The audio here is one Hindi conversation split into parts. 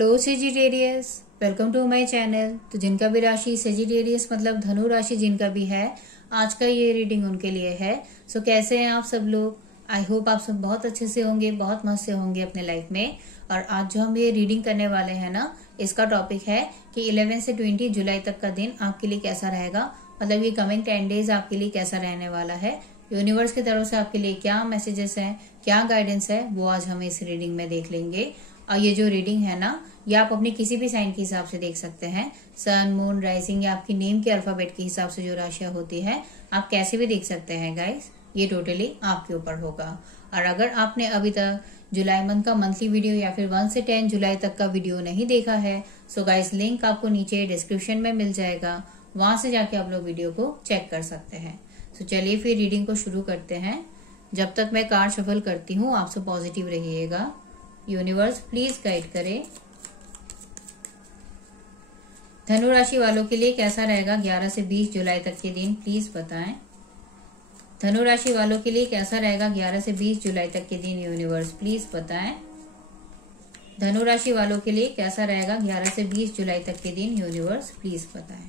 Hello Sagittarius, welcome to my channel. तो जिनका भी राशि सेजिटेरियस मतलब धनु राशि जिनका भी है, आज का ये रीडिंग उनके लिए है। सो कैसे हैं आप सब लोग? आई होप आप सब बहुत अच्छे से होंगे, बहुत मस्त से होंगे अपने लाइफ में। और आज जो हम ये रीडिंग करने वाले हैं ना, इसका टॉपिक है कि 11 से 20 जुलाई तक का दिन आपके लिए कैसा रहेगा। मतलब ये कमिंग 10 डेज आपके लिए कैसा रहने वाला है, यूनिवर्स की तरफ से आपके लिए क्या मैसेजेस हैं, क्या गाइडेंस है, वो आज हम इस रीडिंग में देख लेंगे। और ये जो रीडिंग है ना, ये आप अपनी किसी भी साइन के हिसाब से देख सकते हैं। सन, मून, राइजिंग या आपकी नेम के अल्फाबेट के हिसाब से जो राशियां होती है, आप कैसे भी देख सकते हैं गाइस। ये टोटली आपके ऊपर होगा। और अगर आपने अभी तक जुलाई मंथ का मंथली वीडियो या फिर 1 से 10 जुलाई तक का वीडियो नहीं देखा है, सो गाइस लिंक आपको नीचे डिस्क्रिप्शन में मिल जाएगा, वहां से जाके आप लोग वीडियो को चेक कर सकते हैं। तो चलिए फिर रीडिंग को शुरू करते हैं। जब तक मैं कार्ड शफल करती हूँ, आप सब पॉजिटिव रहिएगा। यूनिवर्स प्लीज गाइड करे। धनु राशि वालों के लिए कैसा रहेगा 11 से 20 जुलाई तक के दिन, प्लीज बताएं। धनु राशि वालों के लिए कैसा रहेगा 11 से 20 जुलाई तक के दिन, यूनिवर्स प्लीज बताएं। धनु राशि वालों के लिए कैसा रहेगा 11 से 20 जुलाई तक के दिन, यूनिवर्स प्लीज बताएं।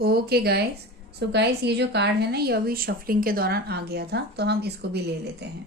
ओके गाइस, सो गाइस ये जो कार्ड है ना, ये अभी शफलिंग के दौरान आ गया था, तो हम इसको भी ले लेते हैं।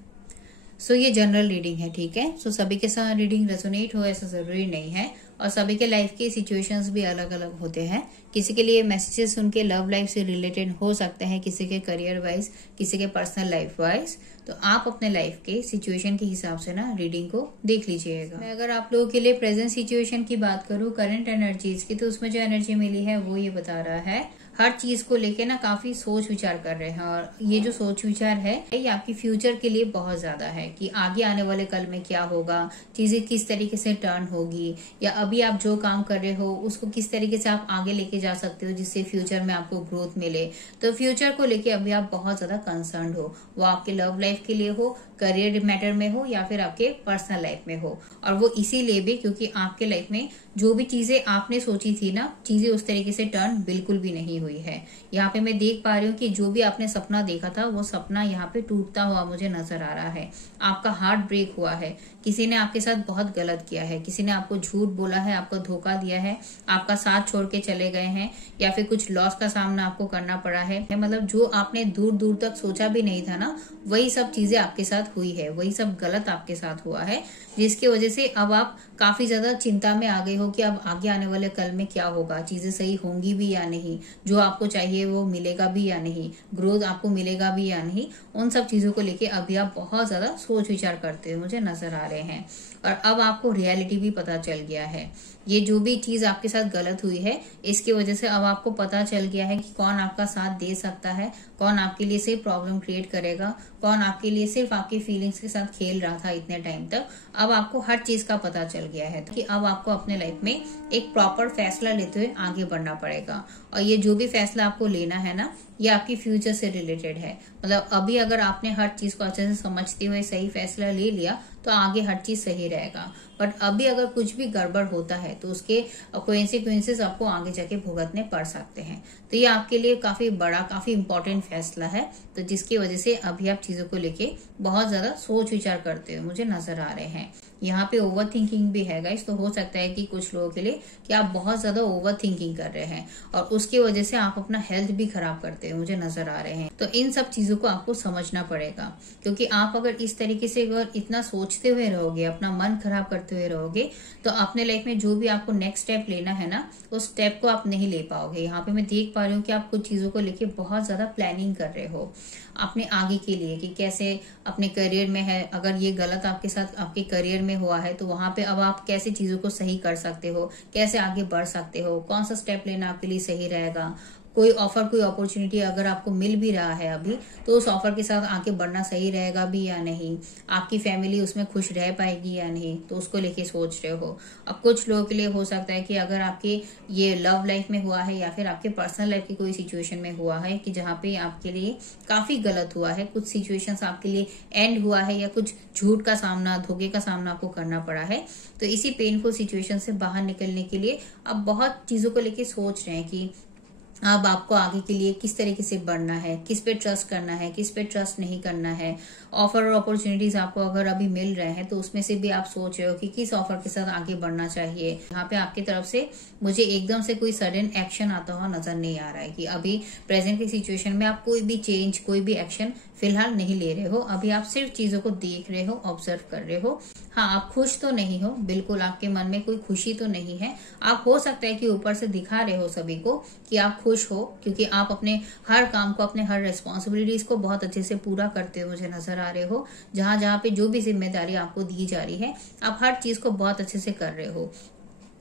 सो ये जनरल रीडिंग है, ठीक है। सो सभी के साथ रीडिंग रेजोनेट हो ऐसा जरूरी नहीं है, और सभी के लाइफ के सिचुएशंस भी अलग अलग होते हैं। किसी के लिए मैसेजेस उनके लव लाइफ से रिलेटेड हो सकते हैं, किसी के करियर वाइज, किसी के पर्सनल लाइफ वाइज। तो आप अपने लाइफ के सिचुएशन के हिसाब से ना रीडिंग को देख लीजिएगा। मैं अगर आप लोगों के लिए प्रेजेंट सिचुएशन की बात करूं, करंट एनर्जीज की, तो उसमें जो एनर्जी मिली है वो ये बता रहा है, हर चीज को लेके ना काफी सोच विचार कर रहे हैं। और ये जो सोच विचार है, ये आपकी फ्यूचर के लिए बहुत ज्यादा है कि आगे आने वाले कल में क्या होगा, चीजें किस तरीके से टर्न होगी, या अभी आप जो काम कर रहे हो उसको किस तरीके से आप आगे लेके जा सकते हो जिससे फ्यूचर में आपको ग्रोथ मिले। तो फ्यूचर को लेके अभी आप बहुत ज्यादा कंसर्न हो, वो आपके लव लाइफ के लिए हो, करियर मैटर में हो, या फिर आपके पर्सनल लाइफ में हो। और वो इसीलिए भी क्योंकि आपके लाइफ में जो भी चीजें आपने सोची थी ना, चीजें उस तरीके से टर्न बिल्कुल भी नहीं हुई है। यहाँ पे मैं देख पा रही हूँ कि जो भी आपने सपना देखा था, वो सपना यहाँ पे टूटता हुआ मुझे नजर आ रहा है। आपका हार्ट ब्रेक हुआ है, किसी ने आपके साथ बहुत गलत किया है, किसी ने आपको झूठ बोला है, आपको धोखा दिया है, आपका साथ छोड़ के चले गए हैं, या फिर कुछ लॉस का सामना आपको करना पड़ा है। मतलब जो आपने दूर दूर तक सोचा भी नहीं था ना, वही सब चीजें आपके साथ हुई है, वही सब गलत आपके साथ हुआ है, जिसकी वजह से अब आप काफी ज्यादा चिंता में आ गए हो कि अब आगे आने वाले कल में क्या होगा, चीजें सही होंगी भी या नहीं, जो आपको चाहिए वो मिलेगा भी या नहीं, ग्रोथ आपको मिलेगा भी या नहीं। उन सब चीजों को लेके अभी आप बहुत ज्यादा सोच विचार करते हुए मुझे नजर आ रहे हैं। और अब आपको रियलिटी भी पता चल गया है। ये जो भी चीज आपके साथ गलत हुई है, इसकी वजह से अब आपको पता चल गया है कि कौन आपका साथ दे सकता है, कौन आपके लिए सिर्फ प्रॉब्लम क्रिएट करेगा, कौन आपके लिए सिर्फ आपकी फीलिंग्स के साथ खेल रहा था इतने टाइम तक। अब आपको हर चीज का पता चल गया है कि अब आपको अपने लाइफ में एक प्रॉपर फैसला लेते हुए आगे बढ़ना पड़ेगा। और ये जो भी फैसला आपको लेना है ना, ये आपकी फ्यूचर से रिलेटेड है। मतलब अभी अगर आपने हर चीज को अच्छे से समझते हुए सही फैसला ले लिया, तो आगे हर चीज सही रहेगा। बट अभी अगर कुछ भी गड़बड़ होता है, तो उसके कॉन्सिक्वेंसेस आपको आगे जाके भुगतने पड़ सकते हैं। तो ये आपके लिए काफी बड़ा, काफी इंपॉर्टेंट फैसला है, तो जिसकी वजह से अभी आप चीजों को लेके बहुत ज्यादा सोच विचार करते हुए मुझे नजर आ रहे हैं। यहाँ पे ओवर थिंकिंग भी है गाइस, तो हो सकता है कि कुछ लोगों के लिए कि आप बहुत ज्यादा ओवर थिंकिंग कर रहे हैं, और उसकी वजह से आप अपना हेल्थ भी खराब करते हुए मुझे नजर आ रहे हैं। तो इन सब चीजों को आपको समझना पड़ेगा, क्योंकि आप अगर इस तरीके से अगर इतना सोचते हुए रहोगे, अपना मन खराब करते हुए रहोगे, तो अपने लाइफ में जो भी आपको नेक्स्ट स्टेप लेना है ना, उस स्टेप को आप नहीं ले पाओगे। यहाँ पे मैं देख पा रही हूँ कि आप कुछ चीजों को लेके बहुत ज्यादा प्लानिंग कर रहे हो अपने आगे के लिए, कि कैसे अपने करियर में है, अगर ये गलत आपके साथ आपके करियर में हुआ है, तो वहां पे अब आप कैसे चीजों को सही कर सकते हो, कैसे आगे बढ़ सकते हो, कौन सा स्टेप लेना आपके लिए सही रहेगा, कोई ऑफर, कोई अपॉर्चुनिटी अगर आपको मिल भी रहा है अभी, तो उस ऑफर के साथ आगे बढ़ना सही रहेगा भी या नहीं, आपकी फैमिली उसमें खुश रह पाएगी या नहीं, तो उसको लेके सोच रहे हो। अब कुछ लोगों के लिए हो सकता है कि अगर आपके ये लव लाइफ में हुआ है या फिर आपके पर्सनल लाइफ की कोई सिचुएशन में हुआ है कि जहाँ पे आपके लिए काफी गलत हुआ है, कुछ सिचुएशंस आपके लिए एंड हुआ है या कुछ झूठ का सामना, धोखे का सामना आपको करना पड़ा है, तो इसी पेनफुल सिचुएशन से बाहर निकलने के लिए आप बहुत चीजों को लेके सोच रहे हैं कि अब आपको आगे के लिए किस तरीके से बढ़ना है, किस पे ट्रस्ट करना है, किस पे ट्रस्ट नहीं करना है। ऑफर और अपॉर्चुनिटीज आपको अगर अभी मिल रहे हैं तो उसमें से भी आप सोच रहे हो कि किस ऑफर के साथ आगे बढ़ना चाहिए। यहाँ पे आपकी तरफ से मुझे एकदम से कोई सडन एक्शन आता हुआ नजर नहीं आ रहा है कि अभी प्रेजेंट की सिचुएशन में आप कोई भी चेंज, कोई भी एक्शन फिलहाल नहीं ले रहे हो। अभी आप सिर्फ चीजों को देख रहे हो, ऑब्जर्व कर रहे हो। हाँ, आप खुश तो नहीं हो, बिल्कुल आपके मन में कोई खुशी तो नहीं है। आप हो सकता है कि ऊपर से दिखा रहे हो सभी को कि आप खुश हो, क्योंकि आप अपने हर काम को, अपने हर रिस्पॉन्सिबिलिटीज को बहुत अच्छे से पूरा करते हुए मुझे नजर आ रहे हो। जहां जहां पे जो भी जिम्मेदारी आपको दी जा रही है, आप हर चीज को बहुत अच्छे से कर रहे हो।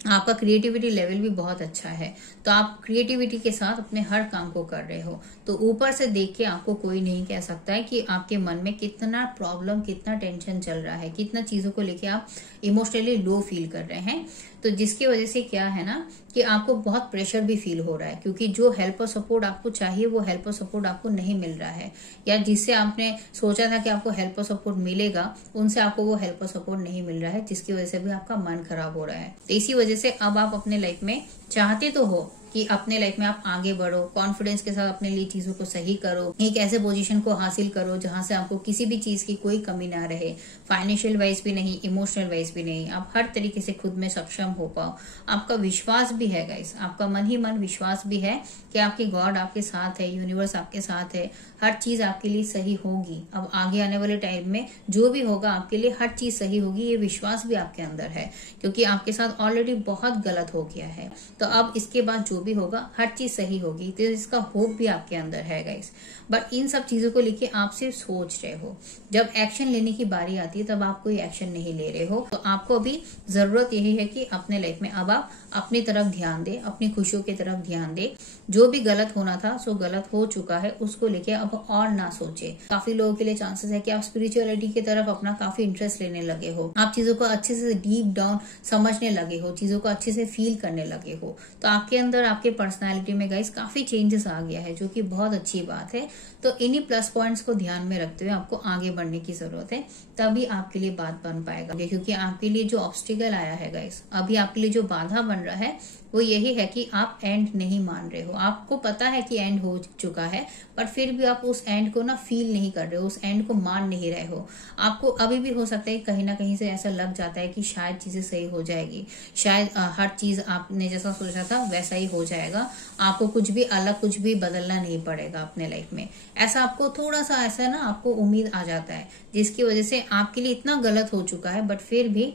आपका क्रिएटिविटी लेवल भी बहुत अच्छा है, तो आप क्रिएटिविटी के साथ अपने हर काम को कर रहे हो। तो ऊपर से देख के आपको कोई नहीं कह सकता है कि आपके मन में कितना प्रॉब्लम, कितना टेंशन चल रहा है, कितना चीजों को लेके आप इमोशनली लो फील कर रहे हैं। तो जिसकी वजह से क्या है ना कि आपको बहुत प्रेशर भी फील हो रहा है, क्योंकि जो हेल्प और सपोर्ट आपको चाहिए वो हेल्प और सपोर्ट आपको नहीं मिल रहा है, या जिससे आपने सोचा था कि आपको हेल्प और सपोर्ट मिलेगा, उनसे आपको वो हेल्प और सपोर्ट नहीं मिल रहा है, जिसकी वजह से भी आपका मन खराब हो रहा है। तो इसी वजह से अब आप अपने लाइफ में चाहते तो हो कि अपने लाइफ में आप आगे बढ़ो, कॉन्फिडेंस के साथ अपने लिए चीजों को सही करो, एक ऐसे पोजीशन को हासिल करो जहां से आपको किसी भी चीज की कोई कमी ना रहे, फाइनेंशियल वाइज भी नहीं, इमोशनल वाइज भी नहीं। आप हर तरीके से खुद में सक्षम हो पाओ। आपका विश्वास भी है गाइस, आपका मन ही मन विश्वास भी है कि आपके गॉड आपके साथ है, यूनिवर्स आपके साथ है, हर चीज आपके लिए सही होगी। अब आगे आने वाले टाइम में जो भी होगा आपके लिए हर चीज सही होगी, ये विश्वास भी आपके अंदर है, क्योंकि आपके साथ ऑलरेडी बहुत गलत हो गया है। तो अब इसके बाद जो भी होगा हर चीज सही होगी, तो इसका होप भी आपके अंदर है गाइस। बट इन सब चीजों को लेके आप सिर्फ सोच रहे हो। जब एक्शन लेने की बारी आती है तब आप कोई एक्शन नहीं ले रहे हो। तो आपको अभी जरूरत यही है कि अपने लाइफ में अब आप अपनी तरफ ध्यान दे, अपनी खुशियों की तरफ ध्यान दे। जो भी गलत होना था सो गलत हो चुका है, उसको लेके अब और ना सोचे। काफी लोगों के लिए चांसेस है कि आप स्पिरिचुअलिटी की तरफ अपना काफी इंटरेस्ट लेने लगे हो, आप चीजों को अच्छे से डीप डाउन समझने लगे हो, चीजों को अच्छे से फील करने लगे हो। तो आपके अंदर, आपके पर्सनैलिटी में गाइस काफी चेंजेस आ गया है, जो कि बहुत अच्छी बात है। तो इन्हीं प्लस पॉइंट्स को ध्यान में रखते हुए आपको आगे बढ़ने की जरूरत है, तभी आपके लिए बात बन पाएगा। क्योंकि आपके लिए जो ऑब्स्टिकल आया है गाइस, अभी आपके लिए जो बाधा बन रहा है वो यही है कि आप एंड नहीं मान रहे हो। आपको पता है कि एंड हो चुका है, पर फिर भी आप उस एंड को ना फील नहीं कर रहे हो, उस एंड को मान नहीं रहे हो। आपको अभी भी हो सकता है कहीं ना कहीं से ऐसा लग जाता है कि शायद चीजें सही हो जाएगी, शायद हर चीज आपने जैसा सोचा था वैसा ही हो जाएगा, आपको कुछ भी अलग, कुछ भी बदलना नहीं पड़ेगा अपने लाइफ में। ऐसा आपको थोड़ा सा ऐसा ना आपको उम्मीद आ जाता है, जिसकी वजह से आपके लिए इतना गलत हो चुका है, बट फिर भी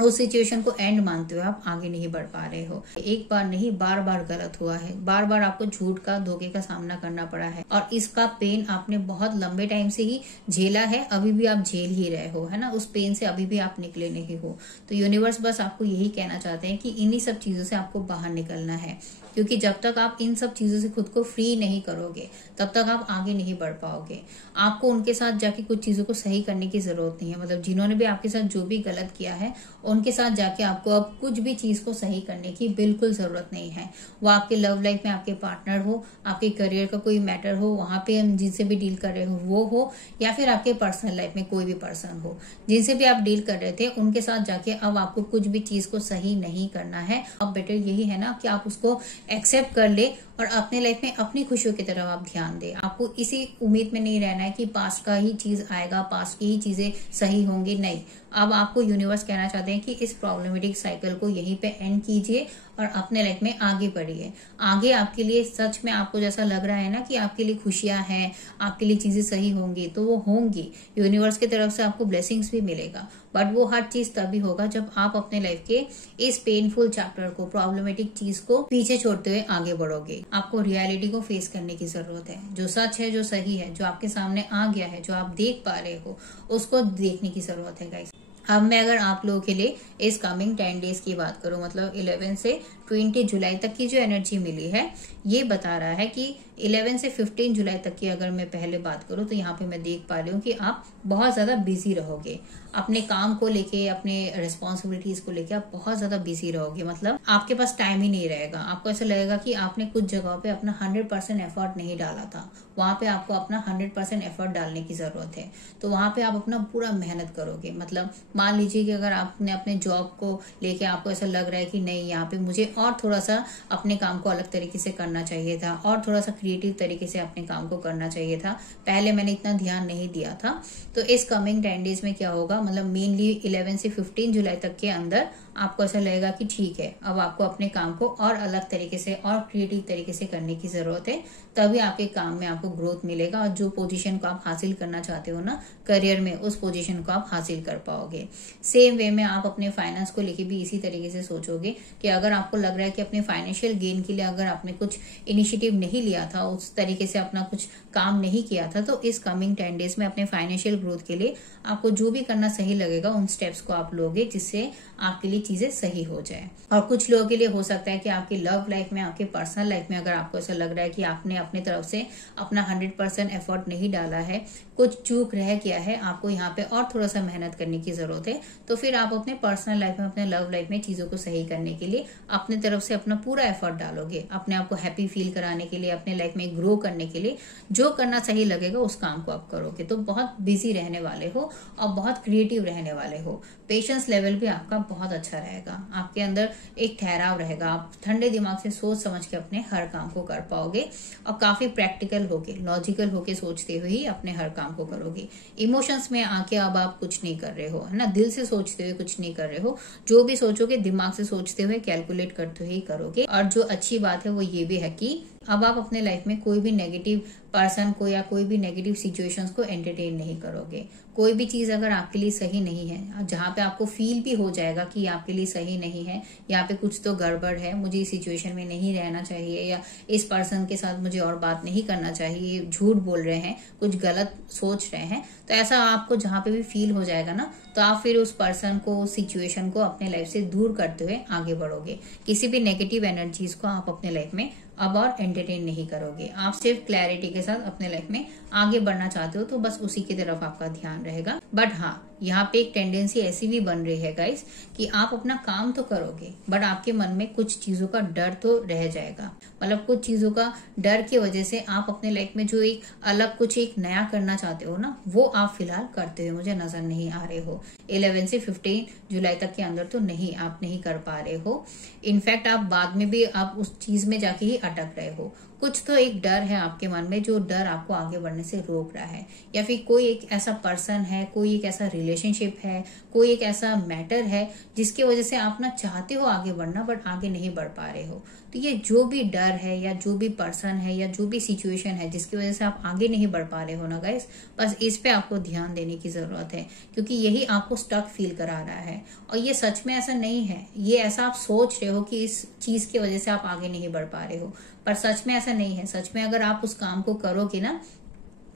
उस सिचुएशन को एंड मानते हुए आप आगे नहीं बढ़ पा रहे हो। एक बार नहीं, बार बार गलत हुआ है, बार बार आपको झूठ का, धोखे का सामना करना पड़ा है, और इसका पेन आपने बहुत लंबे टाइम से ही झेला है, अभी भी आप झेल ही रहे हो, है ना। उस पेन से अभी भी आप निकले नहीं हो। तो यूनिवर्स बस आपको यही कहना चाहते हैं कि इन्हीं सब चीजों से आपको बाहर निकलना है, क्योंकि जब तक आप इन सब चीजों से खुद को फ्री नहीं करोगे तब तक आप आगे नहीं बढ़ पाओगे। आपको उनके साथ जाके कुछ चीजों को सही करने की जरूरत नहीं है। मतलब जिन्होंने भी आपके साथ जो भी गलत किया है, उनके साथ जाके आपको अब कुछ भी चीज को सही करने की बिल्कुल जरूरत नहीं है। वो आपके लव लाइफ में आपके पार्टनर हो, आपके करियर का कोई मैटर हो, वहां पे हम जिनसे भी डील कर रहे हो वो हो, या फिर आपके पर्सनल लाइफ में कोई भी पर्सन हो, जिनसे भी आप डील कर रहे थे, उनके साथ जाके अब आपको कुछ भी चीज को सही नहीं करना है। अब बेटर यही है ना कि आप उसको एक्सेप्ट कर ले और अपने लाइफ में अपनी खुशियों की तरफ आप ध्यान दें। आपको इसी उम्मीद में नहीं रहना है कि पास्ट का ही चीज आएगा, पास्ट की ही चीजें सही होंगी, नहीं। अब आपको यूनिवर्स कहना चाहते हैं कि इस प्रॉब्लमेटिक साइकिल को यहीं पे एंड कीजिए और अपने लाइफ में आगे बढ़िए। आगे आपके लिए सच में आपको जैसा लग रहा है ना कि आपके लिए खुशियां हैं, आपके लिए चीजें सही होंगी, तो वो होंगी। यूनिवर्स की तरफ से आपको ब्लेसिंग्स भी मिलेगा, बट वो हर चीज तभी होगा जब आप अपने लाइफ के इस पेनफुल चैप्टर को, प्रॉब्लमेटिक चीज को पीछे छोड़ते हुए आगे बढ़ोगे। आपको रियलिटी को फेस करने की जरूरत है। जो सच है, जो सही है, जो आपके सामने आ गया है, जो आप देख पा रहे हो, उसको देखने की जरूरत है गाइस। अब मैं अगर आप लोगों के लिए इस कमिंग 10 डेज की बात करूं, मतलब 11 से 20 जुलाई तक की जो एनर्जी मिली है, ये बता रहा है कि 11 से 15 जुलाई तक की अगर मैं पहले बात करूं तो यहाँ पे मैं देख पा रही हूँ कि आप बहुत ज्यादा बिजी रहोगे। अपने काम को लेके, अपने रिस्पॉन्सिबिलिटीज को लेके आप बहुत ज्यादा बिजी रहोगे। मतलब आपके पास टाइम ही नहीं रहेगा। आपको ऐसा लगेगा कि आपने कुछ जगहों पे अपना 100% एफर्ट नहीं डाला था, वहां पे आपको अपना 100% एफर्ट डालने की जरूरत है। तो वहां पे आप अपना पूरा मेहनत करोगे। मतलब मान लीजिए कि अगर आपने अपने जॉब को लेके आपको ऐसा लग रहा है कि नहीं, यहाँ पे मुझे और थोड़ा सा अपने काम को अलग तरीके से करना चाहिए था, और थोड़ा सा क्रिएटिव तरीके से अपने काम को करना चाहिए था, पहले मैंने इतना ध्यान नहीं दिया था। तो इस कमिंग 10 डेज में क्या होगा, मतलब मेनली 11 से 15 जुलाई तक के अंदर आपको ऐसा लगेगा कि ठीक है, अब आपको अपने काम को और अलग तरीके से और क्रिएटिव तरीके से करने की जरूरत है। तभी आपके काम में आपको ग्रोथ मिलेगा और जो पोजीशन को आप हासिल करना चाहते हो ना करियर में, उस पोजीशन को आप हासिल कर पाओगे। सेम वे में आप अपने फाइनेंस को लेके भी इसी तरीके से सोचोगे कि अगर आपको लग रहा है कि अपने फाइनेंशियल गेन के लिए अगर आपने कुछ इनिशिएटिव नहीं लिया था, उस तरीके से अपना कुछ काम नहीं किया था, तो इस कमिंग 10 डेज में अपने फाइनेंशियल ग्रोथ के लिए आपको जो भी करना सही लगेगा उन स्टेप्स को आप लोगे, जिससे आपके लिए चीजें सही हो जाए। और कुछ लोगों के लिए हो सकता है कि आपकी लव लाइफ में, आपके पर्सनल लाइफ में अगर आपको ऐसा लग रहा है कि आपने अपनी तरफ से अपना 100% एफर्ट नहीं डाला है, कुछ चूक रह गया है, आपको यहाँ पे और थोड़ा सा मेहनत करने की जरूरत है, तो फिर आप अपने पर्सनल लाइफ में, अपने लव लाइफ में चीजों को सही करने के लिए अपनी तरफ से अपना पूरा एफर्ट डालोगे, अपने आप को हैप्पी फील कराने के लिए, अपने लाइफ में ग्रो करने के लिए जो करना सही लगेगा उस काम को आप करोगे। तो बहुत बिजी रहने वाले हो और बहुत क्रिएटिव रहने वाले हो। पेशेंस लेवल भी आपका बहुत अच्छा रहेगा। आपके अंदर एक ठहराव रहेगा। आप ठंडे दिमाग से सोच समझ के अपने हर काम को कर पाओगे और काफी प्रैक्टिकल होके, लॉजिकल होके सोचते हुए ही अपने हर काम को करोगे। इमोशंस में आके अब आप कुछ नहीं कर रहे हो, है ना, दिल से सोचते हुए कुछ नहीं कर रहे हो। जो भी सोचोगे दिमाग से सोचते हुए, कैलकुलेट करते हुए ही करोगे। और जो अच्छी बात है वो ये भी है कि अब आप अपने लाइफ में कोई भी नेगेटिव पर्सन को या कोई भी नेगेटिव सिचुएशंस को एंटरटेन नहीं करोगे। कोई भी चीज अगर आपके लिए सही नहीं है, जहां पे आपको फील भी हो जाएगा कि आपके लिए सही नहीं है, यहाँ पे कुछ तो गड़बड़ है, मुझे इस सिचुएशन में नहीं रहना चाहिए, या इस पर्सन के साथ मुझे और बात नहीं करना चाहिए, झूठ बोल रहे हैं, कुछ गलत सोच रहे हैं, तो ऐसा आपको जहां पे भी फील हो जाएगा ना, तो आप फिर उस पर्सन को, उस सिचुएशन को अपने लाइफ से दूर करते हुए आगे बढ़ोगे। किसी भी नेगेटिव एनर्जीज को आप अपने लाइफ में अब और एंटरटेन नहीं करोगे। आप सिर्फ क्लैरिटी के साथ अपने लाइफ में आगे बढ़ना चाहते हो, तो बस उसी की तरफ आपका ध्यान रहेगा। बट हाँ, यहाँ पे एक टेंडेंसी ऐसी भी बन रही है गाइस कि आप अपना काम तो करोगे, बट आपके मन में कुछ चीजों का डर तो रह जाएगा। मतलब कुछ चीजों का डर की वजह से आप अपने लाइफ में जो एक अलग कुछ एक नया करना चाहते हो ना, वो आप फिलहाल करते हुए मुझे नजर नहीं आ रहे हो। 11 से 15 जुलाई तक के अंदर तो आप नहीं कर पा रहे हो। इनफैक्ट आप बाद में भी आप उस चीज में जाके ही अटक रहे हो। कुछ तो एक डर है आपके मन में, जो डर आपको आगे बढ़ने से रोक रहा है। या फिर कोई एक ऐसा पर्सन है, कोई एक ऐसा रिलेशनशिप है, कोई एक ऐसा मैटर है जिसकी वजह से आप ना चाहते हो आगे बढ़ना, बट आगे नहीं बढ़ पा रहे हो। तो ये जो भी डर है, या जो भी पर्सन है, या जो भी सिचुएशन है जिसकी वजह से आप आगे नहीं बढ़ पा रहे हो ना गाइस, बस इस पे आपको ध्यान देने की जरूरत है, क्योंकि यही आपको स्टक फील करा रहा है। और ये सच में ऐसा नहीं है, ये ऐसा आप सोच रहे हो कि इस चीज की वजह से आप आगे नहीं बढ़ पा रहे हो, पर सच में ऐसा नहीं है। सच में अगर आप उस काम को करोगे ना,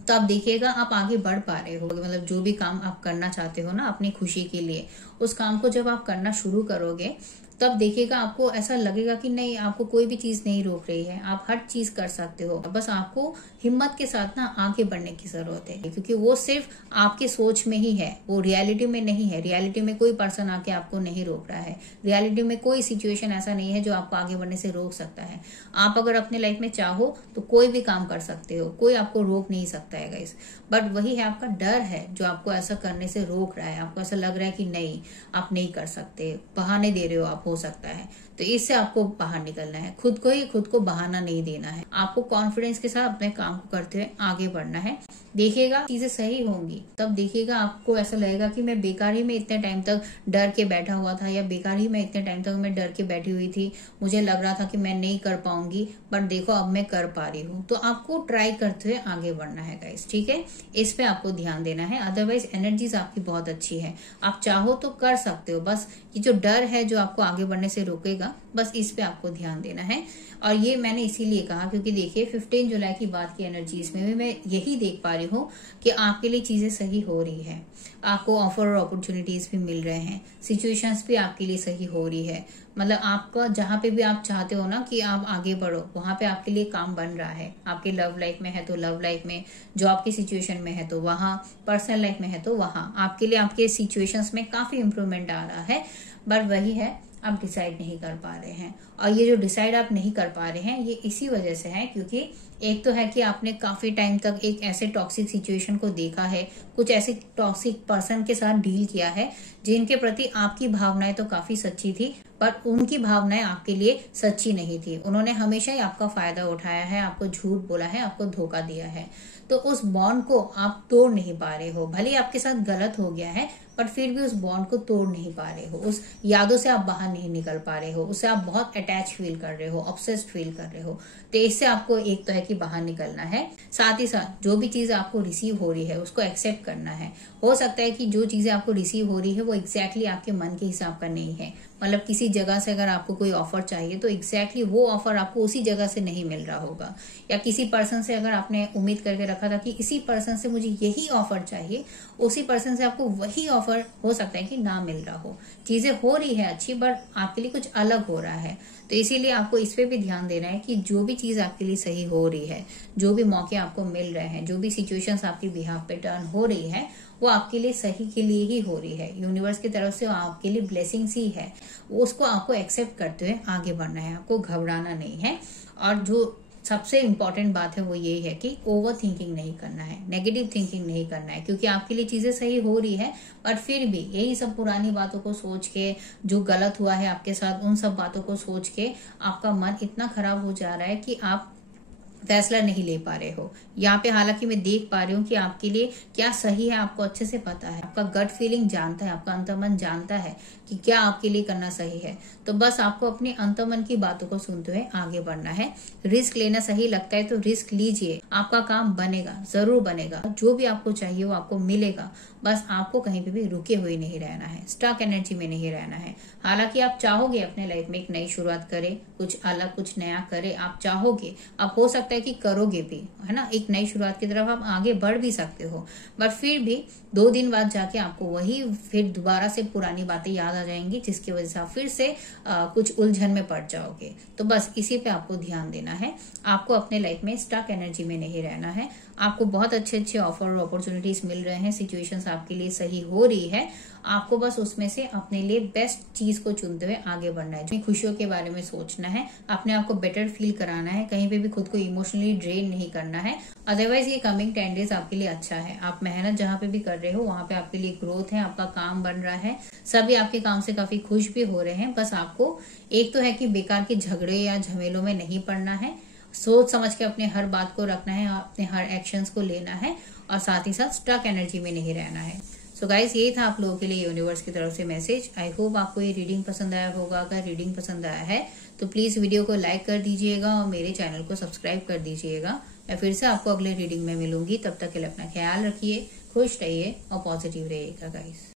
तो आप देखिएगा आप आगे बढ़ पा रहे हो। मतलब जो भी काम आप करना चाहते हो ना अपनी खुशी के लिए, उस काम को जब आप करना शुरू करोगे, तब देखिएगा आपको ऐसा लगेगा कि नहीं, आपको कोई भी चीज नहीं रोक रही है, आप हर चीज कर सकते हो। बस आपको हिम्मत के साथ ना आगे बढ़ने की जरूरत है, क्योंकि वो सिर्फ आपके सोच में ही है, वो रियलिटी में नहीं है। रियलिटी में कोई पर्सन आके आपको नहीं रोक रहा है। रियलिटी में कोई सिचुएशन ऐसा नहीं है जो आपको आगे बढ़ने से रोक सकता है। आप अगर अपने लाइफ में चाहो तो कोई भी काम कर सकते हो, कोई आपको रोक नहीं सकता है गाइस। बट वही है, आपका डर है जो आपको ऐसा करने से रोक रहा है। आपको ऐसा लग रहा है कि नहीं, आप नहीं कर सकते, बहाने दे रहे हो आप, हो सकता है। तो इससे आपको बाहर निकलना है। खुद को बहाना नहीं देना है। आपको कॉन्फिडेंस के साथ अपने काम को करते हुए आगे बढ़ना है। देखिएगा चीजें सही होंगी, तब देखिएगा आपको ऐसा लगेगा कि मैं बेकार ही में इतने टाइम तक डर के बैठा हुआ था, या बेकार ही में इतने टाइम तक मैं डर के बैठी हुई थी, मुझे लग रहा था कि मैं नहीं कर पाऊंगी, बट देखो अब मैं कर पा रही हूँ। तो आपको ट्राई करते हुए आगे बढ़ना है गाइस, ठीक है, इस पे आपको ध्यान देना है। अदरवाइज एनर्जीज आपकी बहुत अच्छी है, आप चाहो तो कर सकते हो, बस ये जो डर है जो आपको आगे बढ़ने से रोकेगा, बस इस पे आपको ध्यान देना है। और ये मैंने इसीलिए कहा क्योंकि देखिए 15 जुलाई की बात की एनर्जीज में भी मैं यही देख पा रही हूँ कि आपके लिए चीजें सही हो रही है, आपको ऑफर और अपॉर्चुनिटीज भी मिल रहे हैं, सिचुएशंस भी आपके लिए सही हो रही है। मतलब आपका जहाँ पे भी आप चाहते हो ना कि आप आगे बढ़ो, वहां पे आपके लिए काम बन रहा है। आपके लव लाइफ में है तो लव लाइफ में, जॉब की सिचुएशन में है तो वहां, पर्सनल लाइफ में है तो वहां आपके लिए आपके सिचुएशंस में काफी इंप्रूवमेंट आ रहा है। बट वही है, आप डिसाइड नहीं कर पा रहे हैं। और ये जो डिसाइड आप नहीं कर पा रहे हैं ये इसी वजह से है क्योंकि एक तो है कि आपने काफी टाइम तक एक ऐसे टॉक्सिक सिचुएशन को देखा है, कुछ ऐसे टॉक्सिक पर्सन के साथ डील किया है जिनके प्रति आपकी भावनाएं तो काफी सच्ची थी, पर उनकी भावनाएं आपके लिए सच्ची नहीं थी। उन्होंने हमेशा ही आपका फायदा उठाया है, आपको झूठ बोला है, आपको धोखा दिया है। तो उस बॉन्ड को आप तोड़ नहीं पा रहे हो, भले आपके साथ गलत हो गया है पर फिर भी उस बॉन्ड को तोड़ नहीं पा रहे हो, उस यादों से आप बाहर नहीं निकल पा रहे हो, उससे आप बहुत अटैच फील कर रहे हो, ऑब्सेस्ड फील कर रहे हो। तो इससे आपको एक तो है कि बाहर निकलना है, साथ ही साथ जो भी चीज आपको रिसीव हो रही है उसको एक्सेप्ट करना है। हो सकता है कि जो चीजें आपको रिसीव हो रही है वो एग्जैक्टली आपके मन के हिसाब का नहीं है। मतलब किसी जगह से अगर आपको कोई ऑफर चाहिए तो एग्जैक्टली वो ऑफर आपको उसी जगह से नहीं मिल रहा होगा, या किसी पर्सन से अगर आपने उम्मीद करके रखा था कि इसी पर्सन से मुझे यही ऑफर चाहिए, उसी पर्सन से आपको वही ऑफर हो सकता है कि ना मिल रहा हो। चीजें हो रही है अच्छी बट आपके लिए कुछ अलग हो रहा है। तो इसीलिए आपको इस पे भी ध्यान देना है कि जो भी चीज आपके लिए सही हो रही है, जो भी मौके आपको मिल रहे हैं, जो भी सिचुएशंस आपकी बिहाफ पे टर्न हो रही है वो आपके लिए सही के लिए ही हो रही है। यूनिवर्स की तरफ से आपके लिए ब्लेसिंग्स ही है, उसको आपको एक्सेप्ट करते हुए आगे बढ़ना है, आपको घबराना नहीं है। और जो सबसे इम्पोर्टेंट बात है वो यही है कि ओवर थिंकिंग नहीं करना है, नेगेटिव थिंकिंग नहीं करना है, क्योंकि आपके लिए चीजें सही हो रही है पर फिर भी यही सब पुरानी बातों को सोच के, जो गलत हुआ है आपके साथ उन सब बातों को सोच के आपका मन इतना खराब हो जा रहा है कि आप फैसला नहीं ले पा रहे हो। यहाँ पे हालांकि मैं देख पा रही हूँ कि आपके लिए क्या सही है आपको अच्छे से पता है, आपका गट फीलिंग जानता है, आपका अंतर्मन जानता है कि क्या आपके लिए करना सही है। तो बस आपको अपने अंतर्मन की बातों को सुनते हुए आगे बढ़ना है। रिस्क लेना सही लगता है तो रिस्क लीजिए, आपका काम बनेगा, जरूर बनेगा, जो भी आपको चाहिए वो आपको मिलेगा। बस आपको कहीं पे भी रुके हुए नहीं रहना है, स्टक एनर्जी में नहीं रहना है। हालांकि आप चाहोगे अपने लाइफ में एक नई शुरुआत करें, कुछ अलग कुछ नया करें, आप चाहोगे, आप हो सकता है कि करोगे भी, है ना, एक नई शुरुआत की तरफ आप आगे बढ़ भी सकते हो। बट फिर भी 2 दिन बाद जाके आपको वही फिर दोबारा से पुरानी बातें याद आ जाएंगी, जिसकी वजह से आप फिर से कुछ उलझन में पड़ जाओगे। तो बस इसी पे आपको ध्यान देना है, आपको अपने लाइफ में स्टक एनर्जी में नहीं रहना है। आपको बहुत अच्छे अच्छे ऑफर और अपॉर्चुनिटीज मिल रहे हैं, सिचुएशंस आपके लिए सही हो रही है, आपको बस उसमें से अपने लिए बेस्ट चीज को चुनते हुए आगे बढ़ना है। अपनी खुशियों के बारे में सोचना है, अपने आप को बेटर फील कराना है, कहीं पे भी खुद को इमोशनली ड्रेन नहीं करना है। अदरवाइज ये कमिंग 10 डेज आपके लिए अच्छा है। आप मेहनत जहाँ पे भी कर रहे हो वहां पे आपके लिए ग्रोथ है, आपका काम बन रहा है, सभी आपके काम से काफी खुश भी हो रहे हैं। बस आपको एक तो है कि बेकार के झगड़े या झमेलों में नहीं पड़ना है, सोच समझ के अपने हर बात को रखना है, अपने हर एक्शंस को लेना है, और साथ ही साथ स्टक एनर्जी में नहीं रहना है। सो गाइस, यही था आप लोगों के लिए यूनिवर्स की तरफ से मैसेज। आई होप आपको ये रीडिंग पसंद आया होगा। अगर रीडिंग पसंद आया है तो प्लीज वीडियो को लाइक कर दीजिएगा और मेरे चैनल को सब्सक्राइब कर दीजिएगा। मैं फिर से आपको अगले रीडिंग में मिलूंगी, तब तक के लिए अपना ख्याल रखिए, खुश रहिए और पॉजिटिव रहिएगा गाइस।